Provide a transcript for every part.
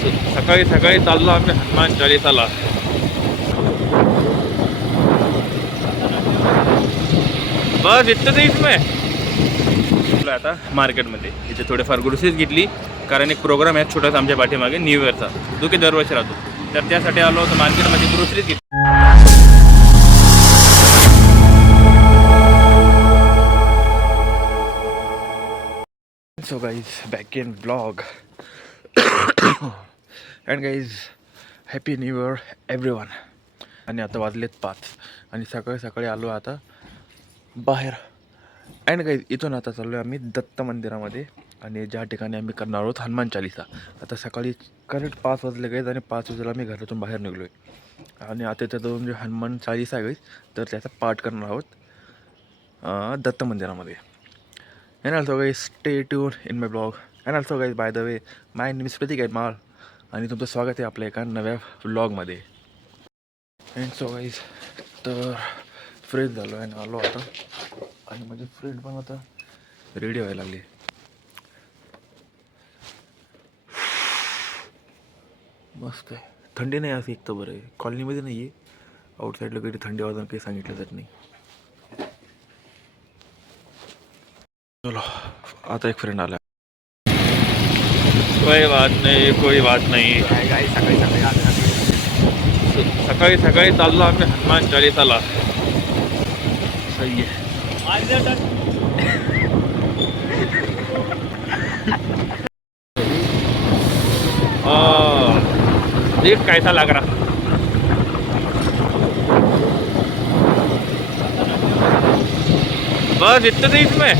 सकाळी सकाळी चाललो आम्ही हनुमान चालीसाला. बस इतकं इसमें आता मार्केटमध्ये इथे थोडेफार ग्रोसरीज घेतली, कारण एक प्रोग्राम आहे छोटासा आमच्या पाठीमागे न्यू इयरचा, जो की दरवर्षी राहतो. तर त्यासाठी आलो होतो मार्केटमध्ये ग्रोसरीज घेतली. So guys back in blog and guys happy new year everyone. आणि आता वाजलेत 5 आणि सकाळी सकाळी आलो आता बाहेर. अँड गाईज इथून आता चाललो आहे आम्ही दत्त मंदिरामध्ये, आणि ज्या ठिकाणी आम्ही करणार आहोत हनुमान चालीसा. आता सकाळी करेक्ट 5 वाजले गाईज, आणि 5 वाजेला आम्ही घरातून बाहेर निघलो आहे. आणि आता इथं जाऊन जे हनुमान चालीसा आहे गाईज, तर त्याचा पाठ करणार आहोत दत्त मंदिरामध्ये. And also guys, stay tuned in my blog. And also guys, by the way, my name is Pratik Edmal, आणि तुमचं स्वागत आहे आपल्या एका नव्या व्लॉगमध्ये. अँड सो गाईज, तर फ्रेश झालो आहे आणि आलो आता, आणि माझी फ्रेंड पण आता रेडी व्हायला लागली. मस्त आहे, थंडी नाही असं एक तर बरं आहे. कॉलनीमध्ये नाही आहे, आउटसाईडला कधी थंडी वाजून काही सांगितलं जात नाही. चलो आता एक फ्रेंड आला. कोई बात नाही, कोई बात नाही. सकाळी सकाळी चाललो आम्ही हनुमान चालीसाला. सही आहे. देख कैसा लग रहा. बस इतना ही इसमें.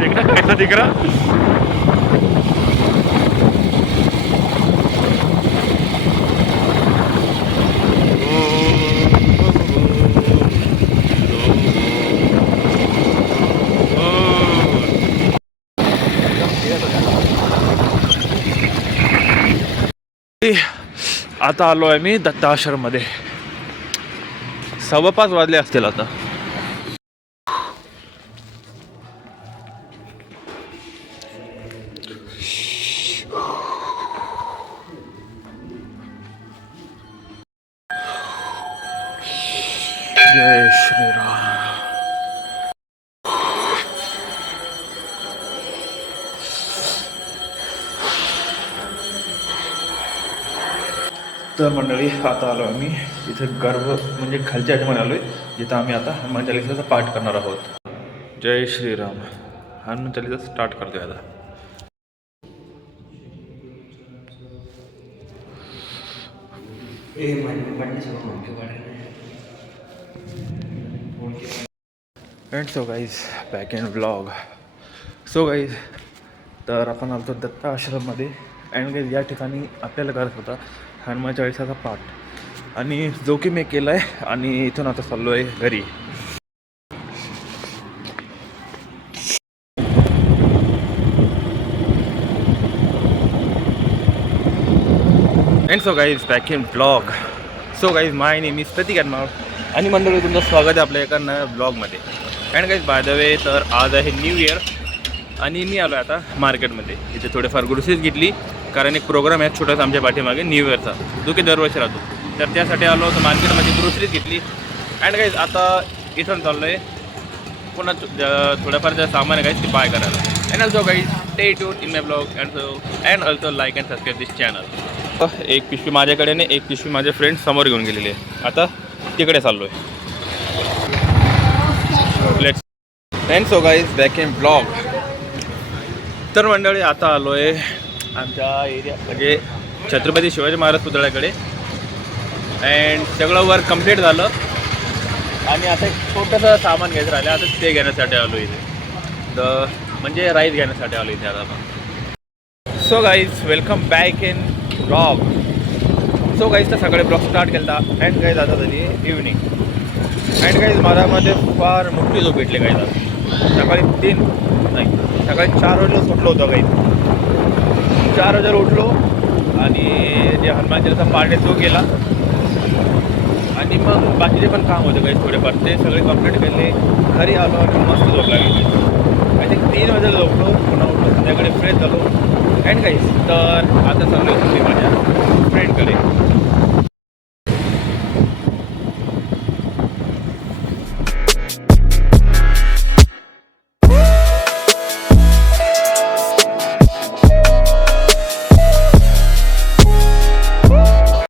देखना कैसा दिख रहा. आता आलो आहे मी दत्त आश्रममध्ये. 5:15 वाजले असतील आता. जय श्रीराम. तर मंडळी, आता आलो आम्ही इथं गर्भ म्हणजे खालच्या ह्याच्यामध्ये आलो आहे, जिथं आम्ही आता हनुमान चालीसाचा पाठ करणार आहोत. जय श्रीराम. हनुमान चालीसा स्टार्ट करतोय आता. And so guys back in blog. So guys, तर आपण आलो दत्त आश्रममध्ये. अँड गाईज या ठिकाणी आपल्याला करत होता हनुमान चालीसाचा पाठ, आणि जो की मी केला आहे, आणि इथून आता चाललो आहे घरी. And so guys back in blog. So guys my name is Pratik Edmal, आणि मंडळी तुमचं स्वागत आहे आपल्या एका नव्या ब्लॉगमध्ये. And guys by the way, तर आज आहे न्यू इयर, आणि मी आलो आहे आता मार्केटमध्ये. इथे थोडेफार ग्रोसरीज घेतली, कारण एक प्रोग्राम आहे छोटासा आमच्या पाठीमागे न्यू इयरचा, जो की दरवर्षी राहतो. तर त्यासाठी आलो होतो मार्केटमध्ये ग्रोसरीज घेतली. अँड गाईज आता इथून चाललो आहे पुन्हा थोडंफार जे सामान आहे गाईज ते बाय करायला. And also guys stay tuned in my blog, and also like and subscribe this channel. एक पिशवी माझ्याकडे आणि एक पिशवी माझे फ्रेंड समोर घेऊन गेलेली आहे. आता तिकडे चाललो आहे. Let's. And so guys back in blog. तर मंडळी, आता आलो आहे आमच्या एरिया म्हणजे छत्रपती शिवाजी महाराज पुतळ्याकडे. अँड सगळं वर्क कंप्लीट झालं, आणि आता एक छोटंसं सामान घ्यायचं राहिलं. आता ते घेण्यासाठी आलो इथे, म्हणजे राईस घेण्यासाठी आलो इथे आता आपण. So guys welcome back in blog. So guys तर सगळे ब्लॉग स्टार्ट केला. अँड गाईज आता झाली इव्हनिंग. अँड गाईज माझ्यामध्ये फार मोठी झोप भेटली गाईज. आज सकाळी 4 वाजता सुटलो होतो गाईज. 4 वाजता उठलो आणि जे हनुमान चालीसा पार्ट आहे तो केला आणि मग बाकीचे पण काम होते काही थोडेफार ते सगळे कंप्लीट केले. घरी आलो आणि मस्त झोप लागली. आय थिंक 3 वाजता झोपलो, पुन्हा उठलो, संध्याकाळी फ्रेश झालो अँड काहीच. तर आता चाललो आहे मी माझ्या